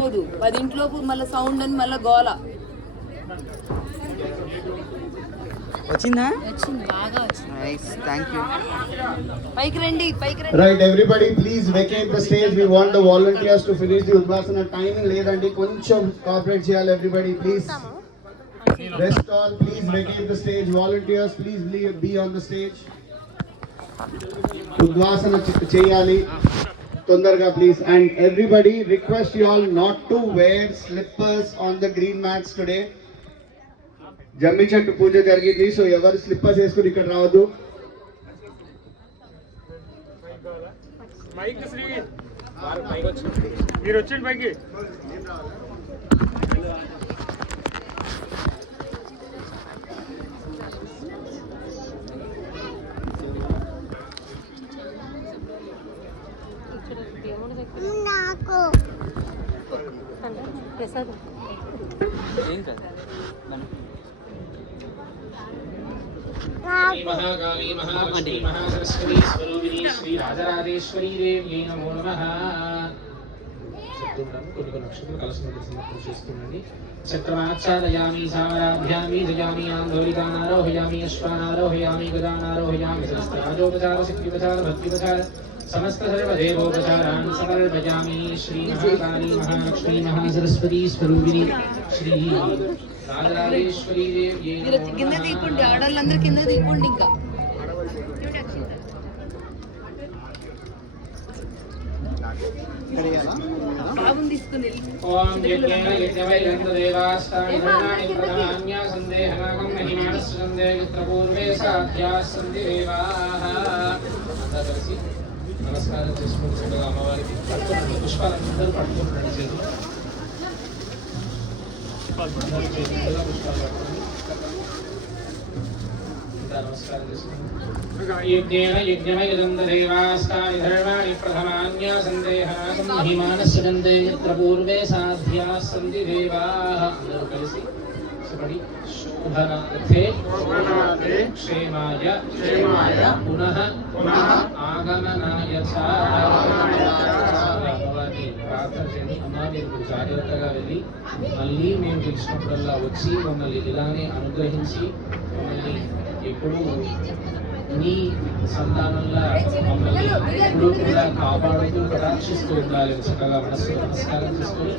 సరిపోదు 10 మళ్ళీ సౌండ్ అని మళ్ళీ గోల వచ్చిందా? వచ్చింది, బాగా వచ్చింది. Nice, thank you. పైకి రండి. Right, everybody please vacate the stage. We want the volunteers to finish the ఉద్వాసన. టైమింగ్ లేదండి, కొంచెం కోఆపరేట్ చేయాలి. Everybody please rest all, please vacate the stage. Volunteers please be on the stage. ఉద్వాసన చేయాలి తొందరగా please. And everybody request you all not to wear slippers on the green mats today. జమ్మి చెట్టు పూజ జరిగింది, సో ఎవరు స్లిప్పర్స్ వేసుకుని ఇక్కడ రావద్దు. మీరు వచ్చండి పైకి. महाकाली महालक्ष्मी महासरस्वती स्वरूपिणी श्री राजराजेश्वरी देव्यै नमो नमः. కొన్ని నక్షత్రాలు కలసం సమర్పించేస్తున్నాను. చక్రమాచ్ఛాదయామి సామరాభ్యామి జయామి ఆందోళికానారోహయామి అశ్వానారోహయామి గదానారోహయామి సహస్రాజోపచార శక్తిపచార భక్తిపచార సమస్త సర్వదేవోపచారాన్ని సమర్పయామి. శ్రీ మహాకాళీ మహాలక్ష్మీ మహాసరస్వతి స్వరూపిణి శ్రీ రాజరాజేశ్వరీ దేవ్యై కింద తీసుకోండి, ఆడవాళ్ళందరూ కింద తీసుకోండి. ఇంకా ఓం యజ్ఞేన యజ్ఞవైరంత దేవాస్తాని ధర్మాణి ప్రథమాన్య సందేహనాగం మహిమానస్ సందేహిత్ర పూర్వే సాధ్యాస్సంతి దేవాః. అంతా కలిసి నమస్కారం చేసుకుంటూ అమ్మవారికి పుష్పాలందరూ పట్టుకుంటున్నాడు చేతులు. నమస్కారం చేసుకుంటాం. యజ్ఞేన యజ్ఞమయదంత దేవాస్తాని ధర్మాణి ప్రథమాన్య సందేహనాగం మహిమానస్య గంధేయత్ర పూర్వే సాధ్యాస్సంతి దేవాః. అందరూ కలిసి చెప్పండి. శోభనార్థే క్షేమాయ పునః ఆగమనాయ చ. అమ్మవారిని ప్రార్థన చేయండి. అమ్మ మీరు జాగ్రత్తగా వెళ్ళి మళ్ళీ మేము పిలిచినప్పుడల్లా వచ్చి మమ్మల్ని ఇలానే అనుగ్రహించి మమ్మల్ని ఎప్పుడూ నీ సంతానంలా మమ్మల్ని ఎప్పుడూ కూడా కాపాడుతూ కటాక్షిస్తూ ఉండాలి. చక్కగా మనస్సు నమస్కారం చేసుకొని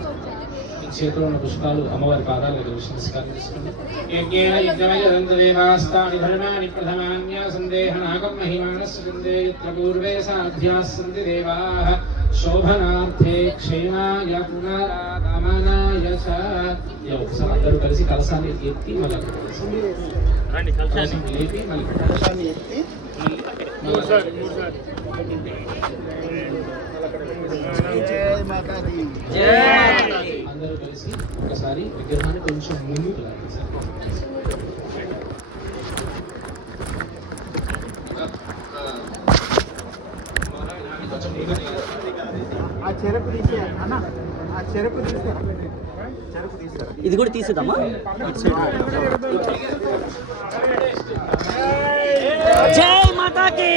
మీ చేతిలో ఉన్న పుష్పాలు అమ్మవారి పాదాల దగ్గర నమస్కారం చేసుకోండి. యజ్ఞేన యజ్ఞమయదంత దేవాస్తాని ధర్మాణి ప్రథమాన్య సందేహనాగం మహిమానస్య గంధేయత్ర పూర్వే సాధ్యాస్సంతి దేవాః. శోభనార్థే క్షేమాయ పునరాగమనాయ చ. ఒకసారి అందరూ కలిసి కలసాన్ని ఎత్తి మళ్ళీ లేపి మళ్ళీ కలసాన్ని ఎత్తి అందరూ కలిసి ఒకసారి విగ్రహాన్ని కొంచెం ముందుకు లాగేసారు. ఆ చెరుకు తీసే అన్న, ఆ చెరుకు తీసే, చెరుకు తీసారా? ఇది కూడా తీసేద్దామా? జై మాతాకి.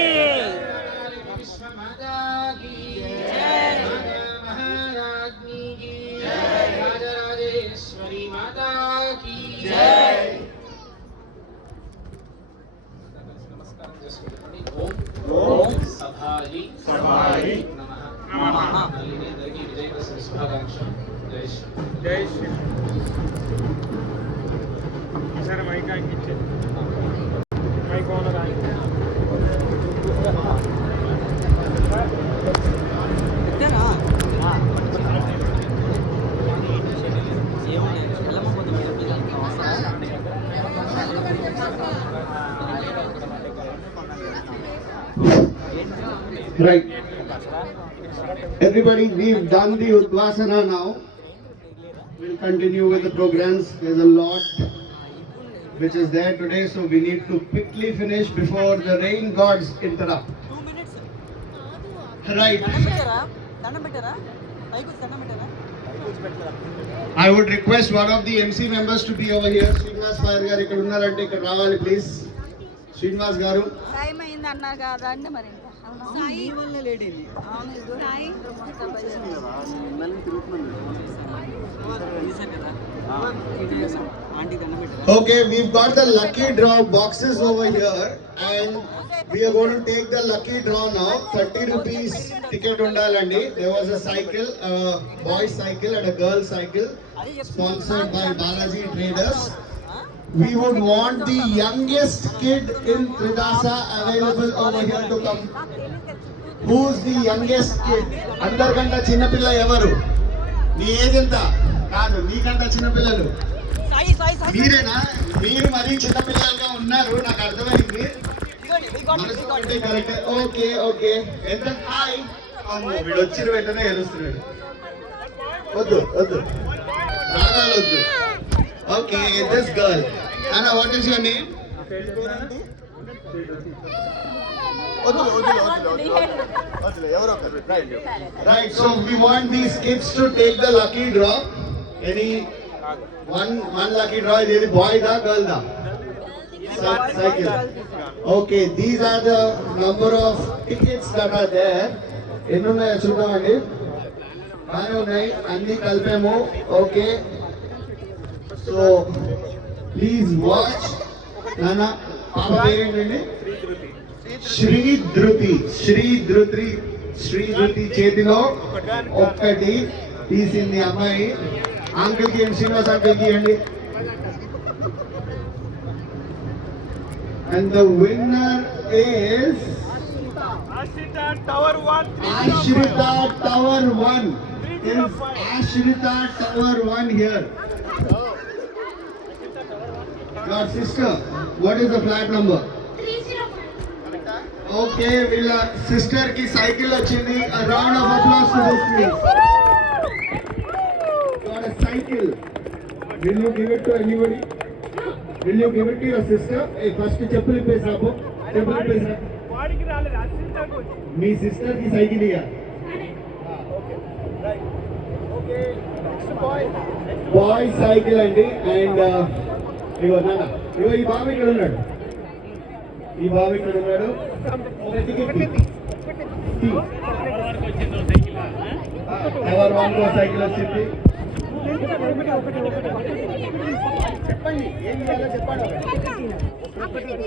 ఓం సభాయి నమః. అందరికీ విజయదశమి శుభాకాంక్షలు. జై శ్రీ. ఈసారి మైక్ ఇచ్చే mic owner Right. Everybody, we've done the Udvasana now. We'll continue with the programs. There's a lot which is there today, so we need to quickly finish before the rain gods interrupt. 2 minutes. Right. I would request one of the MC members to be over here. Srinivas Fire garu ikkada unnarante ikkada ravali please. Srinivas garu. Time అయింది అన్నారు కదా అండి. మరి సాయి వల్ల లేడీ అవును, సాయి తిరుగుతున్నాను. ఆంటీ దండం పెట్టారా? Okay, we've got the lucky draw boxes over here and we are going to take the lucky draw now. 30 rupees ticket undalandi. There was a cycle, a boys cycle and a girls cycle sponsored by Balaji Traders. We would want the youngest kid in Tridasa available over here to come. Who's the youngest kid? Andarkanta chinna pilla evaru? నీ ఏజ్ ఎంత? కాదు, నీకంతా చిన్న పిల్లలు మీరేనా? మీరు మరీ చిన్న పిల్లలుగా ఉన్నారు, నాకు అర్థమైంది. కరెక్ట్. Okay okay. ఎంత? హాయ్. వీడు వచ్చిన వెంటనే ఎలుస్తున్నాడు. వద్దు వద్దు, రాగాలు వద్దు. Okay, this girl. అన్న, what is your name? Right, so we want these kids to take the lucky draw. Any one lucky draw. Is it boy da girl da? Cycle. Okay, these are the number of tickets that are there. ఎన్ని ఉన్నాయో చూద్దామండి. బాగానే ఉన్నాయి, అన్ని కలిపాము. Okay, so please watch. నాన్న, పాప పేరేంటండి? శ్రీ ధృతి చేతిలో ఒక్కటి తీసింది అమ్మాయి. అంకుల్ కి ఇవ్వండి, శ్రీనివాస్ అంకుల్ కి ఇవ్వండి. And the winner is Ashrita Tower 1. Ashrita Tower 1. Is Ashrita Tower 1 here? Your sister, what is the flat number? Okay, వీళ్ళ సిస్టర్ కి సైకిల్ వచ్చింది. A round of applause to this please. Got a cycle. Will you give it to anybody? Will you give it to your sister? Hey, first చెప్పులు ఇప్పేసాపు. చెప్పులు ఇప్పేసా. వాడికి రాలేదు, అశ్వితకు వచ్చింది. మీ సిస్టర్ కి సైకిల్ ఇయ్య. బాయ్ సైకిల్ అండి. అండ్ ఇగో నాన్న, ఇగో ఈ బాబు ఇక్కడ ఉన్నాడు. ఈ బాబు ఇక్కడ ఉన్నాడు. ఎవర్ వన్ కో సైకిల్ వచ్చింది. చెప్పండి, ఏం చేయాలో చెప్పండి.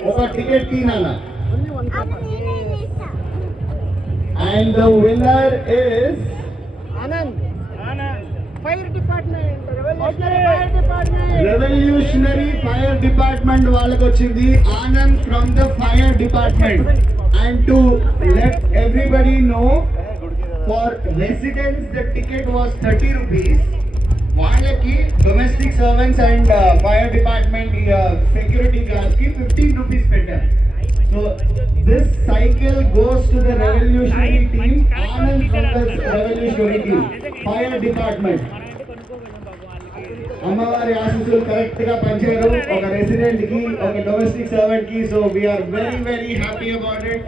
ఒక టికెట్ తీనానా. And the winner is Anand. Revolutionary fire department వాళ్ళకి వచ్చింది. Anand from the fire department. And to let everybody know, for residents the ticket was 30 rupees. వాళ్ళకి domestic servants and fire department security guards కి 15 రూపీస్ పెట్టారు. So this cycle goes to the revolutionary team. Anand from the revolutionary team, fire department. అమ్మవారి ఆశీస్సులు correct గా పంచారు, ఒక resident కి, ఒక డొమెస్టిక్ సర్వెంట్ కి. So we are very very happy about it.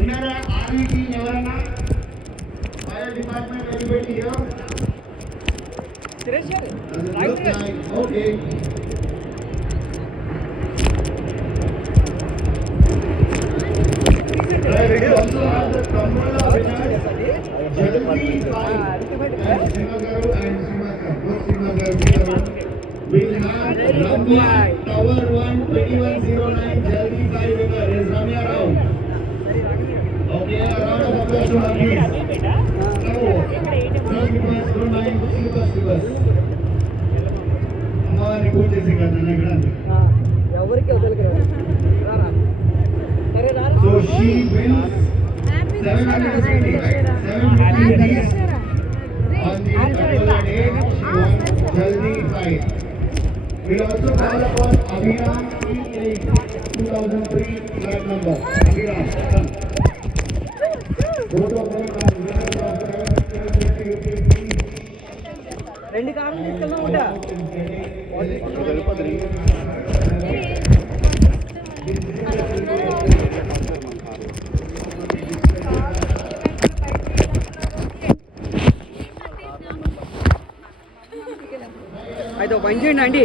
ఉన్నారా ఆర్మీ టీం ఎవరన్నా? ఫైర్ డిపార్ట్మెంట్ ఎలిబెట్టి here. Okay, we'll have Ramya Tower 1 2109 Jaldi 5 winner. Is Ramya around? Okay, a round of applause to her please. Don't mind, slip us. అమ్మవారిని పూజ చేసి కదా ఇక్కడ. So she wins 750 rupees on the Apollo day. She won Jaldi 5. We'll also call upon Abhiram 2003 flat number. Abhiram, come. Both of them are winners of 750 rupees each. రెండు కార్లు తీసుకెళ్దాం ఉంటా. అయితే పని చేయండి అండి.